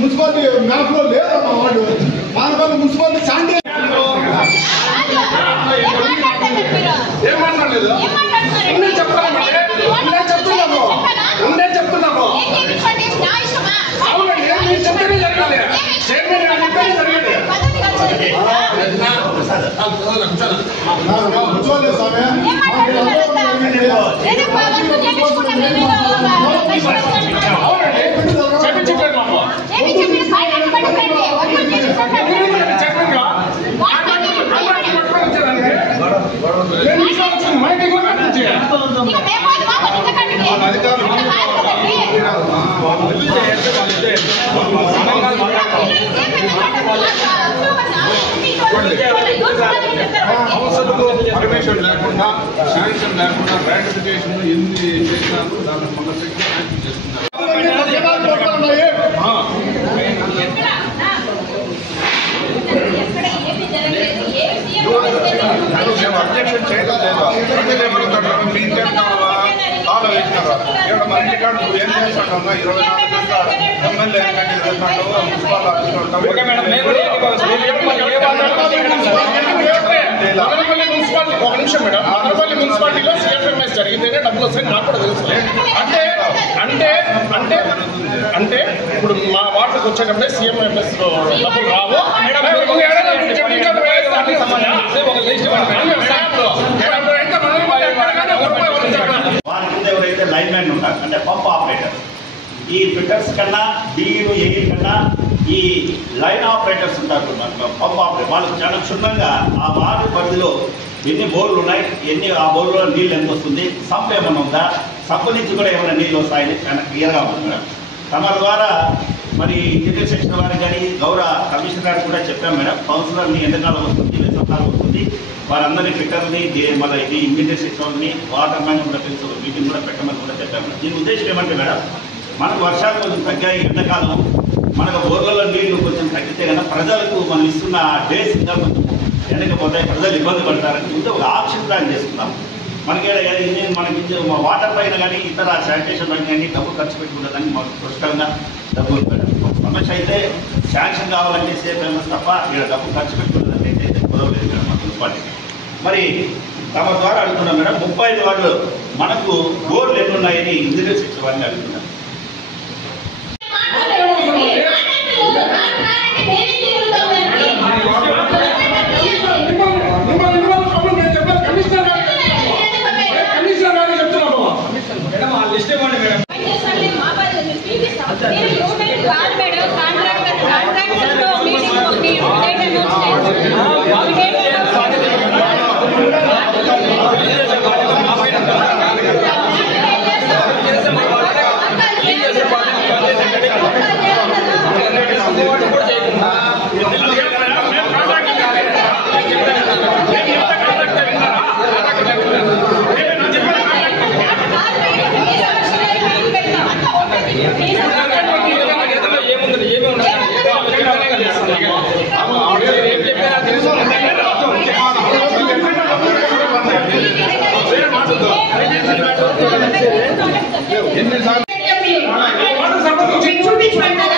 Municipality మ్యాప్లో లేదా మా వాడు మానపల్లి మున్సిపాలిటీ శాంతి ఏమనలేదు చెప్తున్నాము అవునండి మీరు చెప్పేది జరగాలి చైర్మన్ చెప్పేది జరగాలి కూర్చోలేదు స్వామి పర్మిషన్ లేకుండా శాంక్షన్ లేకుండా ర్యాటిఫికేషన్ ఎన్ని చేసినారు దాన్ని మొన్న శాంక్షన్ చేస్తున్నారు. అబ్జెక్షన్ చేయడం లేదు మీ కాలో వేసినారు ఇక్కడ మన ఇంటికాడ నువ్వు ఏం చేస్తాడు 24 గంటల ఎమ్మెల్యే మున్సిపల్ ఒక నిమిషం మేడం మదనపల్లి మున్సిపాలిటీలో సిఎఫ్ఎంఎస్ జరిగితేనే డబ్బులు వస్తాయని నాకు కూడా తెలుసు. అంటే అంటే అంటే అంటే ఇప్పుడు మా వార్డుకు వచ్చేటప్పుడే సిఎంఎంఎస్ డబ్బులు రావు. వారి కింద ఎవరైతే లైన్ మ్యాన్ ఉంటారు అంటే పంప్ ఆపరేటర్ ఈ ఫిట్టర్స్ కన్నా డిఈలు ఏఈ కన్నా ఈ లైన్ ఆపరేటర్స్ ఉంటారు పంప్ ఆపరేటర్ వాళ్ళు చాలా క్షుణ్ణంగా ఆ వార్డు పరిధిలో ఎన్ని బోర్లు ఉన్నాయి ఎన్ని ఆ బోర్లో నీళ్ళు ఎంత వస్తుంది సంప్ ఏమైనా ఉందా సంప్ నుంచి కూడా ఏమైనా నీళ్ళు వస్తాయని చాలా క్లియర్గా ఉంది మేడం. తమ ద్వారా మరి ఇంజనీర్ సెక్షన్ వారికి కానీ గౌరవ కమిషనర్ గారికి కూడా చెప్పాం మేడం. కౌన్సిలర్ని ఎంతకాలం వస్తుంది వేసవకాలం వస్తుంది వారందరినీ ఫిట్టర్ని మళ్ళీ ఇది ఇంజనీర్ సెక్షన్ వాటర్ మ్యాన్ కూడా తెలుసు మీటింగ్ కూడా పెట్టమని కూడా చెప్పాము. దీని ఉద్దేశం ఏమంటే మేడం మనకు వర్షాలు కొంచెం తగ్గాయి ఎండాకాలం మనకు బోర్లలో నీళ్లు కొంచెం తగ్గితే కనుక ప్రజలకు మనం ఇస్తున్న డేస్ ఇంకా కొంచెం వెనకపోతే ప్రజలు ఇబ్బంది పడతారని ముందు ఒక ఆప్షన్ ప్లాన్ చేసుకున్నాం. మనకి వాటర్ పైన కానీ ఇతర శానిటేషన్ పైన కానీ డబ్బులు ఖర్చు పెట్టుకుంటుందని మాకు పుష్కలంగా డబ్బులు పెట్టారు. సమస్య అయితే శాంక్షన్ కావాలంటే సేఫ్ తప్ప ఇక్కడ డబ్బులు ఖర్చు పెట్టుకుంటుందని అయితే కుదరలేదు మేడం మా మున్సిపాలిటీకి. మరి తమ ద్వారా అడుగుతున్నాం మేడం 35 వార్డులు మనకు బోర్లు ఎన్ని ఉన్నాయని ఇంజనీర్ సెక్షన్ వారిని అడుగుతున్నాం. చూపించమంటారా